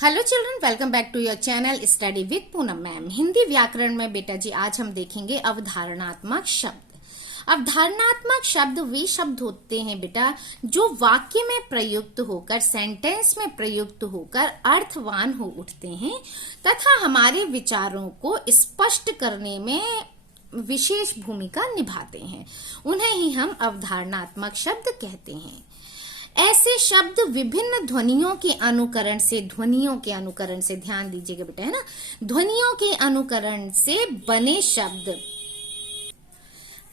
Hello children, welcome back to your channel study with Poonam ma'am. Hindi व्याकरण में बेटा जी आज हम देखेंगे अवधारणात्मक शब्द। अवधारणात्मक शब्द वे शब्द होते हैं बेटा जो वाक्य में प्रयुक्त होकर, सेंटेंस में प्रयुक्त होकर अर्थवान हो उठते हैं तथा हमारे विचारों को स्पष्ट करने में विशेष भूमिका निभाते हैं। उन्हें ही हम अवधारणात्मक शब्द कहते हैं। ऐसे शब्द विभिन्न ध्वनियों के अनुकरण से ध्यान दीजिएगा बेटा, है ना। ध्वनियों के अनुकरण से बने शब्द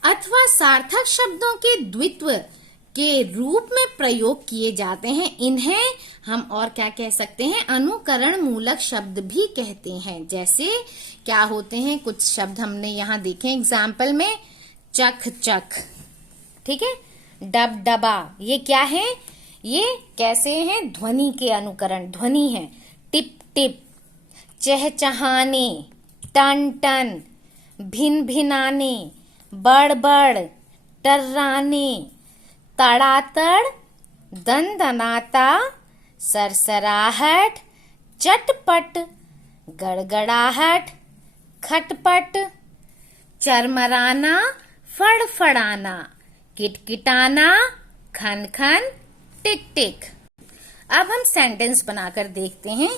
अथवा सार्थक शब्दों के द्वित्व के रूप में प्रयोग किए जाते हैं। इन्हें हम और क्या कह सकते हैं, अनुकरण मूलक शब्द भी कहते हैं। जैसे क्या होते हैं, कुछ शब्द हमने यहाँ देखे एग्जाम्पल में, चख चख, ठीक है, डब डबा, ये क्या है, ये कैसे हैं, ध्वनि के अनुकरण, ध्वनि है। टिप टिप, चहचहाने, टन टन, भिन भिनाने, बड़ बड़, टर्राने, तड़ातड़, दनदनाता, सरसराहट, चटपट, गड़गड़ाहट, खटपट, चरमराना, फड़फड़ाना, किटकिटाना, खन खन, टिक टिक। अब हम सेंटेंस बनाकर देखते हैं।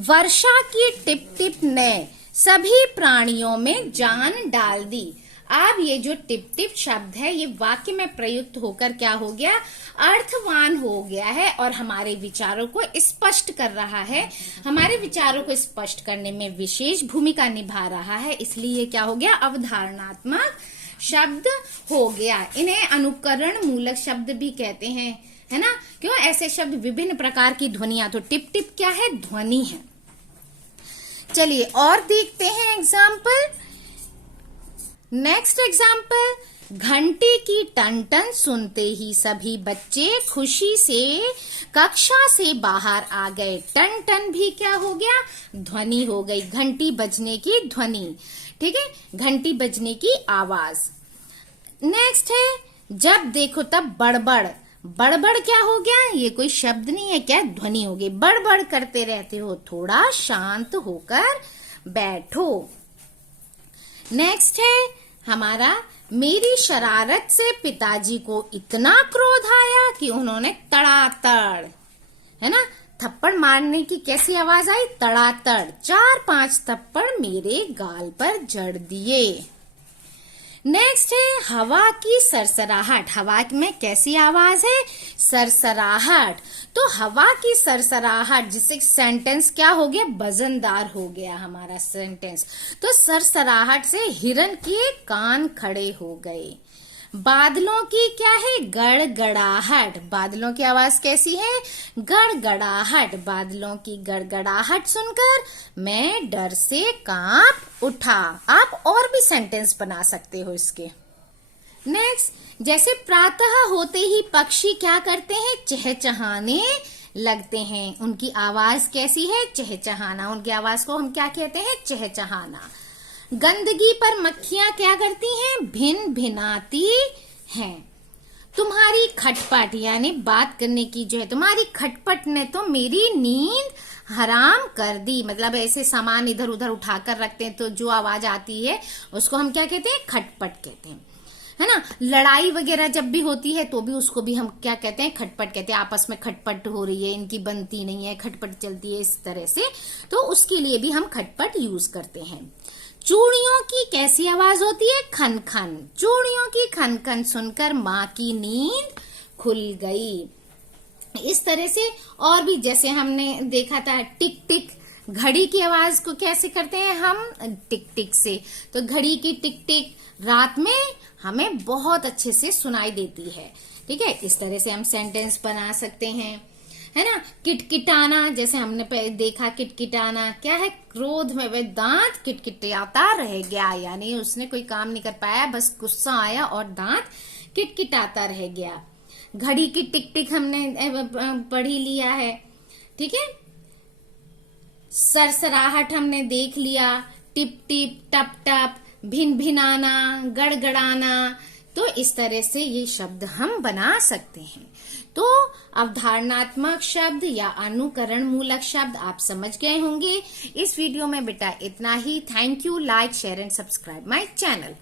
वर्षा की टिप टिप ने सभी प्राणियों में जान डाल दी। अब ये जो टिप टिप शब्द है ये वाक्य में प्रयुक्त होकर क्या हो गया, अर्थवान हो गया है और हमारे विचारों को स्पष्ट कर रहा है। हमारे विचारों को स्पष्ट करने में विशेष भूमिका निभा रहा है, इसलिए क्या हो गया, अवधारणात्मक शब्द हो गया। इन्हें अनुकरण मूलक शब्द भी कहते हैं, है ना। क्यों, ऐसे शब्द विभिन्न प्रकार की ध्वनियां, तो टिप टिप क्या है, ध्वनि है। चलिए और देखते हैं एग्जाम्पल। नेक्स्ट एग्जाम्पल, घंटी की टन टन सुनते ही सभी बच्चे खुशी से कक्षा से बाहर आ गए। टन टन भी क्या हो गया, ध्वनि हो गई, घंटी बजने की ध्वनि, ठीक है, घंटी बजने की आवाज। नेक्स्ट है, जब देखो तब बड़बड़। बड़बड़ क्या हो गया, ये कोई शब्द नहीं है, क्या ध्वनि हो गई। बड़बड़ करते रहते हो, थोड़ा शांत होकर बैठो। नेक्स्ट है हमारा, मेरी शरारत से पिताजी को इतना क्रोध आया कि उन्होंने तड़ातड़, है ना, थप्पड़ मारने की कैसी आवाज आई, तड़ातड़, 4-5 थप्पड़ मेरे गाल पर जड़ दिए। नेक्स्ट है हवा की सरसराहट। हवा में कैसी आवाज है, सरसराहट। तो हवा की सरसराहट, जिससे सेंटेंस क्या हो गया, वजनदार हो गया हमारा सेंटेंस। तो सरसराहट से हिरन के कान खड़े हो गए। बादलों की क्या है, गड़गड़ाहट। बादलों की आवाज कैसी है, गड़गड़ाहट। बादलों की गड़गड़ाहट सुनकर मैं डर से कांप उठा। आप और भी सेंटेंस बना सकते हो इसके। नेक्स्ट, जैसे प्रातः होते ही पक्षी क्या करते हैं, चहचहाने लगते हैं। उनकी आवाज कैसी है, चहचहाना। उनकी आवाज को हम क्या कहते हैं, चहचहाना। गंदगी पर मक्खियां क्या करती हैं, भिन भिनाती हैं। तुम्हारी खटपट, यानी बात करने की जो है, तुम्हारी खटपट ने तो मेरी नींद हराम कर दी। मतलब ऐसे सामान इधर उधर उठाकर रखते हैं तो जो आवाज आती है उसको हम क्या कहते हैं, खटपट कहते हैं, है ना। लड़ाई वगैरह जब भी होती है तो भी उसको भी हम क्या कहते हैं, खटपट कहते हैं। आपस में खटपट हो रही है, इनकी बनती नहीं है, खटपट चलती है इस तरह से, तो उसके लिए भी हम खटपट यूज करते हैं। चूड़ियों की कैसी आवाज होती है, खन खन। चूड़ियों की खन खन सुनकर माँ की नींद खुल गई। इस तरह से और भी, जैसे हमने देखा था टिक टिक, घड़ी की आवाज को कैसे करते हैं हम, टिक टिक से। तो घड़ी की टिक टिक रात में हमें बहुत अच्छे से सुनाई देती है, ठीक है। इस तरह से हम सेंटेंस बना सकते हैं, है ना। किटकिटाना, जैसे हमने देखा, किटकिटाना क्या है, क्रोध में वह दांत किटकिटाता रह गया, यानी उसने कोई काम नहीं कर पाया, बस गुस्सा आया और दांत किटकिटाता रह गया। घड़ी की टिक टिक हमने पढ़ी लिया है, ठीक है। सरसराहट हमने देख लिया, टिप टिप, टप टप, भिन भिनाना, गड़गड़ाना। तो इस तरह से ये शब्द हम बना सकते हैं। तो अवधारणात्मक शब्द या अनुकरण मूलक शब्द आप समझ गए होंगे। इस वीडियो में बेटा इतना ही। Thank you. Like, share and subscribe my channel.